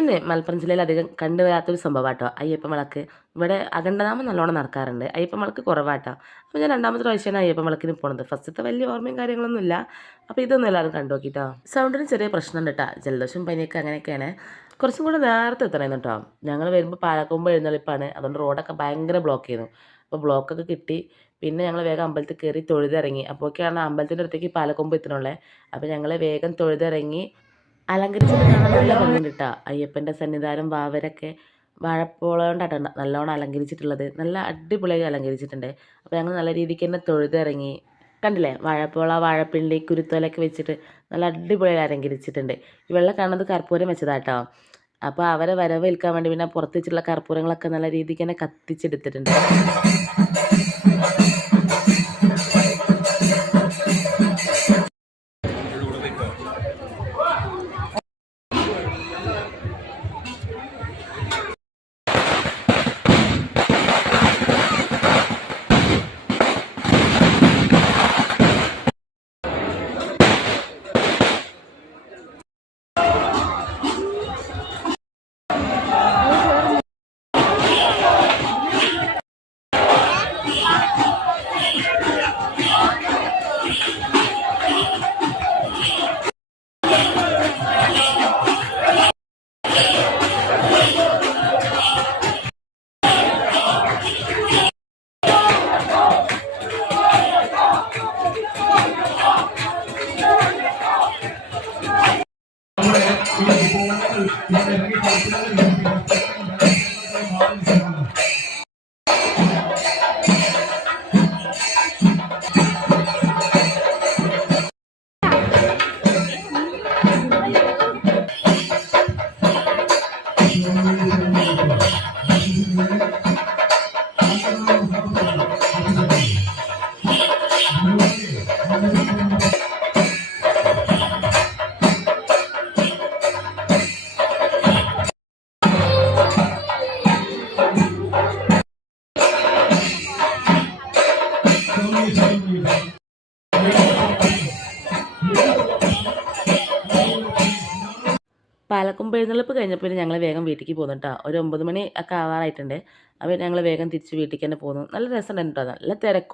ഇന്ന് മലപ്പുറം ജില്ലയിൽ അധികം കണ്ടുവരാത്തൊരു സംഭവമാട്ടോ അയ്യപ്പൻ വിളക്ക്. ഇവിടെ അഖണ്ഡനാമം നല്ലോണം നടക്കാറുണ്ട്. അയ്യപ്പൻ വിളക്ക് കുറവാട്ടോ. അപ്പോൾ ഞാൻ രണ്ടാമത്തെ പ്രാവശ്യമാണ് അയ്യപ്പൻ വിളക്കിന് പോകുന്നത്. ഫസ്റ്റത്തെ വലിയ ഓർമ്മയും കാര്യങ്ങളൊന്നുമില്ല. അപ്പോൾ ഇതൊന്നും എല്ലാവരും കണ്ടു നോക്കിട്ടോ. സൗണ്ടിന് ചെറിയ പ്രശ്നമുണ്ട് കേട്ടോ. ജലദോഷം പനിയൊക്കെ അങ്ങനെയൊക്കെയാണ്. കുറച്ചും കൂടെ നേരത്തെ എത്തണം കേട്ടോ. ഞങ്ങൾ വരുമ്പോൾ പാലക്കൊമ്പ് എഴുന്നള്ളിപ്പാണ്. അതുകൊണ്ട് റോഡൊക്കെ ഭയങ്കര ബ്ലോക്ക് ചെയ്യുന്നു. അപ്പോൾ ബ്ലോക്കൊക്കെ കിട്ടി. പിന്നെ ഞങ്ങൾ വേഗം അമ്പലത്തിൽ കയറി തൊഴുതിറങ്ങി. അപ്പോഴൊക്കെയാണ് അമ്പലത്തിൻ്റെ അടുത്തേക്ക് പാലക്കൊമ്പ് എത്തണുള്ളത്. അപ്പോൾ ഞങ്ങൾ വേഗം തൊഴുതിറങ്ങി. അലങ്കരിച്ചത് കാണാൻ നല്ല ഭംഗിയുണ്ട് കേട്ടോ. അയ്യപ്പൻ്റെ സന്നിധാനം വാവരൊക്കെ വാഴപ്പോള കൊണ്ടാട്ടോ നല്ലോണം അലങ്കരിച്ചിട്ടുള്ളത്. നല്ല അടിപൊളിയായി അലങ്കരിച്ചിട്ടുണ്ട്. അപ്പോൾ ഞങ്ങൾ നല്ല രീതിക്ക് തന്നെ തൊഴുതിറങ്ങി. കണ്ടില്ലേ, വാഴപ്പോള, വാഴപ്പിണ്ടി, കുരുത്തോലൊക്കെ വെച്ചിട്ട് നല്ല അടിപൊളിയായി അലങ്കരിച്ചിട്ടുണ്ട്. ഈ വെള്ളം കാണുന്നത് കർപ്പൂരം വെച്ചതാട്ടോ. അപ്പോൾ അവരെ വരവേൽക്കാൻ വേണ്ടി പിന്നെ പുറത്ത് വെച്ചിട്ടുള്ള കർപ്പൂരങ്ങളൊക്കെ നല്ല രീതിക്ക് തന്നെ കത്തിച്ചെടുത്തിട്ടുണ്ട്. പാലക്കൊമ്പ് എഴുന്നള്ളിപ്പ് കഴിഞ്ഞപ്പോൾ ഞങ്ങൾ വേഗം വീട്ടിലേക്ക് പോകുന്നു കേട്ടോ. ഒരു 9 മണി ഒക്കെ ആവാറായിട്ടുണ്ട്. അപ്പോൾ ഞങ്ങൾ വേഗം തിരിച്ച് വീട്ടിലേക്ക് തന്നെ പോകുന്നു. നല്ല രസമുണ്ടായിരുന്നു കേട്ടോ. നല്ല തിരക്കും